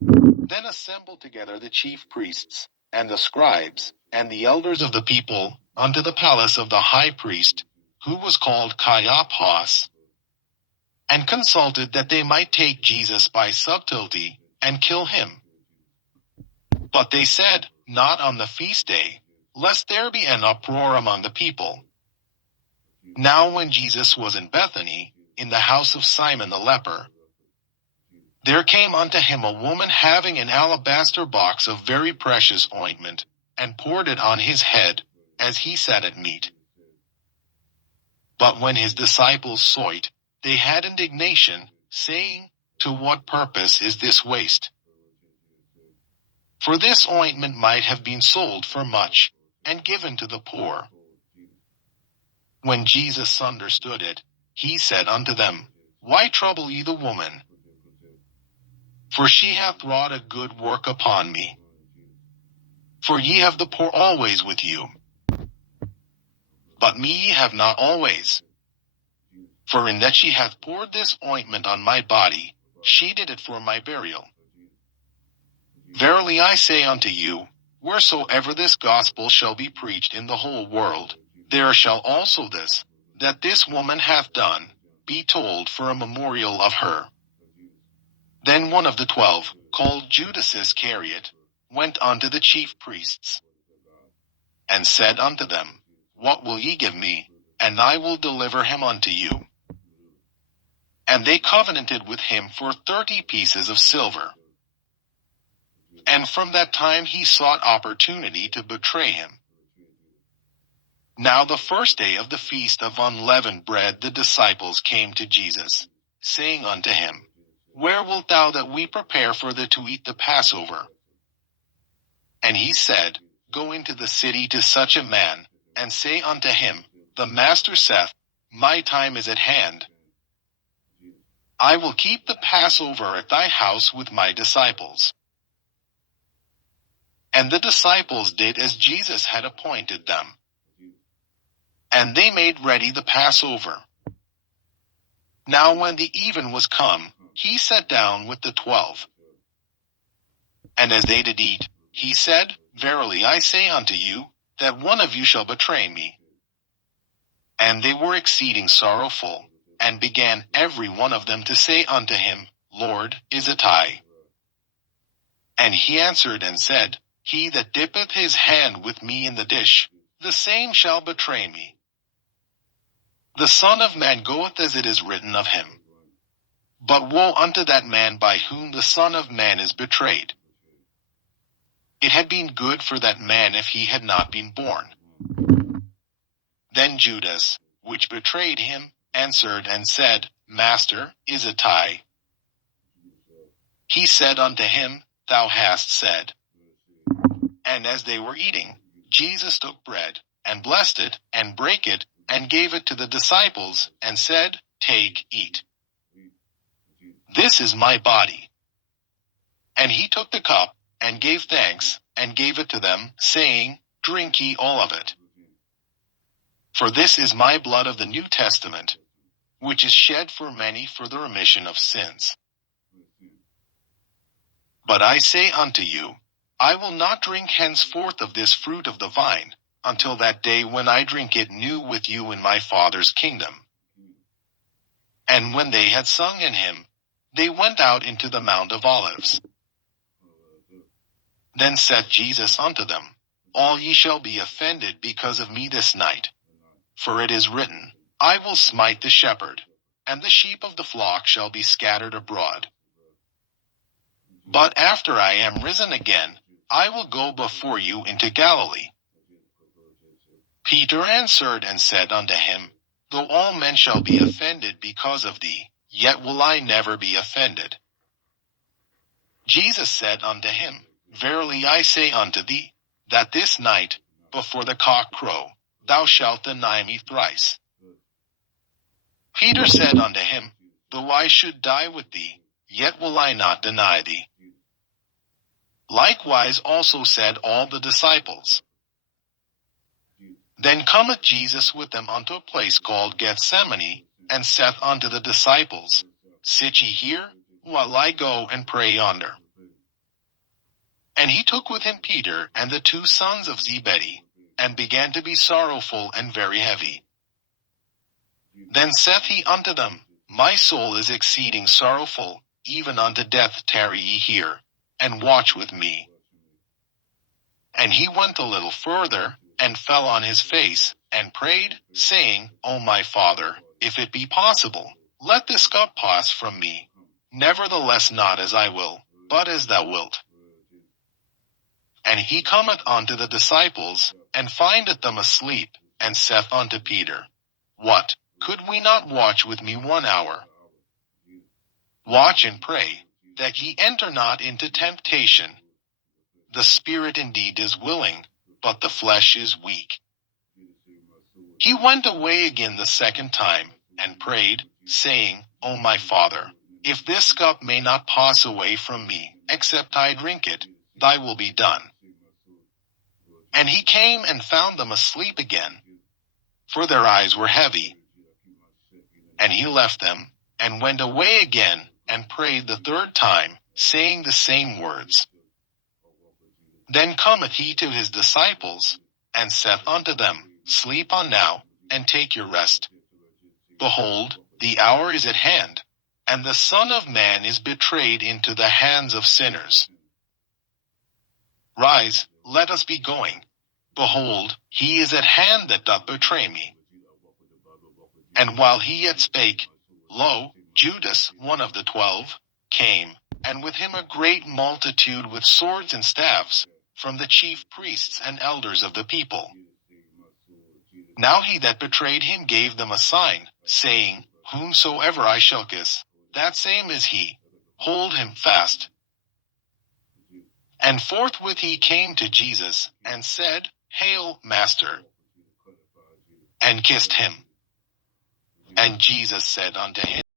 Then assembled together the chief priests, and the scribes, and the elders of the people, unto the palace of the high priest, who was called Caiaphas, and consulted that they might take Jesus by subtlety, and kill him. But they said, Not on the feast day, lest there be an uproar among the people. Now when Jesus was in Bethany, in the house of Simon the leper, there came unto him a woman having an alabaster box of very precious ointment, and poured it on his head, as he sat at meat. But when his disciples saw it, they had indignation, saying, To what purpose is this waste? For this ointment might have been sold for much, and given to the poor. When Jesus understood it, he said unto them, Why trouble ye the woman? For she hath wrought a good work upon me. For ye have the poor always with you, but me ye have not always. For in that she hath poured this ointment on my body, she did it for my burial. Verily I say unto you, wheresoever this gospel shall be preached in the whole world, there shall also this, that this woman hath done, be told for a memorial of her. Then one of the 12, called Judas Iscariot, went unto the chief priests, and said unto them, What will ye give me, and I will deliver him unto you? And they covenanted with him for 30 pieces of silver. And from that time he sought opportunity to betray him. Now the first day of the feast of unleavened bread the disciples came to Jesus, saying unto him, Where wilt thou that we prepare for thee to eat the Passover? And he said, Go into the city to such a man, and say unto him, The Master saith, My time is at hand. I will keep the Passover at thy house with my disciples. And the disciples did as Jesus had appointed them. And they made ready the Passover. Now when the even was come, he sat down with the 12. And as they did eat, he said, Verily I say unto you, that one of you shall betray me. And they were exceeding sorrowful, and began every one of them to say unto him, Lord, is it I? And he answered and said, He that dippeth his hand with me in the dish, the same shall betray me. The Son of Man goeth as it is written of him. But woe unto that man by whom the Son of Man is betrayed. It had been good for that man if he had not been born. Then Judas, which betrayed him, answered and said, Master, is it I? He said unto him, Thou hast said. And as they were eating, Jesus took bread, and blessed it, and brake it, and gave it to the disciples, and said, Take, eat. This is my body. And he took the cup, and gave thanks, and gave it to them, saying, Drink ye all of it. For this is my blood of the New Testament, which is shed for many for the remission of sins. But I say unto you, I will not drink henceforth of this fruit of the vine, until that day when I drink it new with you in my Father's kingdom. And when they had sung in him, they went out into the Mount of Olives. Then saith Jesus unto them, All ye shall be offended because of me this night. For it is written, I will smite the shepherd, and the sheep of the flock shall be scattered abroad. But after I am risen again, I will go before you into Galilee. Peter answered and said unto him, Though all men shall be offended because of thee, yet will I never be offended. Jesus said unto him, Verily I say unto thee, that this night, before the cock crow, thou shalt deny me thrice. Peter said unto him, Though I should die with thee, yet will I not deny thee. Likewise also said all the disciples. Then cometh Jesus with them unto a place called Gethsemane, and saith unto the disciples, Sit ye here, while I go and pray yonder. And he took with him Peter and the 2 sons of Zebedee, and began to be sorrowful and very heavy. Then saith he unto them, My soul is exceeding sorrowful, even unto death. Tarry ye here, and watch with me. And he went a little further, and fell on his face, and prayed, saying, O my Father, if it be possible, let this cup pass from me. Nevertheless not as I will, but as thou wilt. And he cometh unto the disciples, and findeth them asleep, and saith unto Peter, What, could we not watch with me 1 hour? Watch and pray, that ye enter not into temptation. The spirit indeed is willing, but the flesh is weak. He went away again the 2nd time, and prayed, saying, O my Father, if this cup may not pass away from me, except I drink it, thy will be done. And he came and found them asleep again, for their eyes were heavy. And he left them, and went away again, and prayed the 3rd time, saying the same words. Then cometh he to his disciples, and saith unto them, Sleep on now, and take your rest. Behold, the hour is at hand, and the Son of Man is betrayed into the hands of sinners. Rise, let us be going. Behold, he is at hand that doth betray me. And while he yet spake, lo, Judas, one of the 12, came, and with him a great multitude with swords and staves, from the chief priests and elders of the people. Now he that betrayed him gave them a sign, saying, Whomsoever I shall kiss, that same is he. Hold him fast. And forthwith he came to Jesus, and said, Hail, Master, and kissed him. And Jesus said unto him,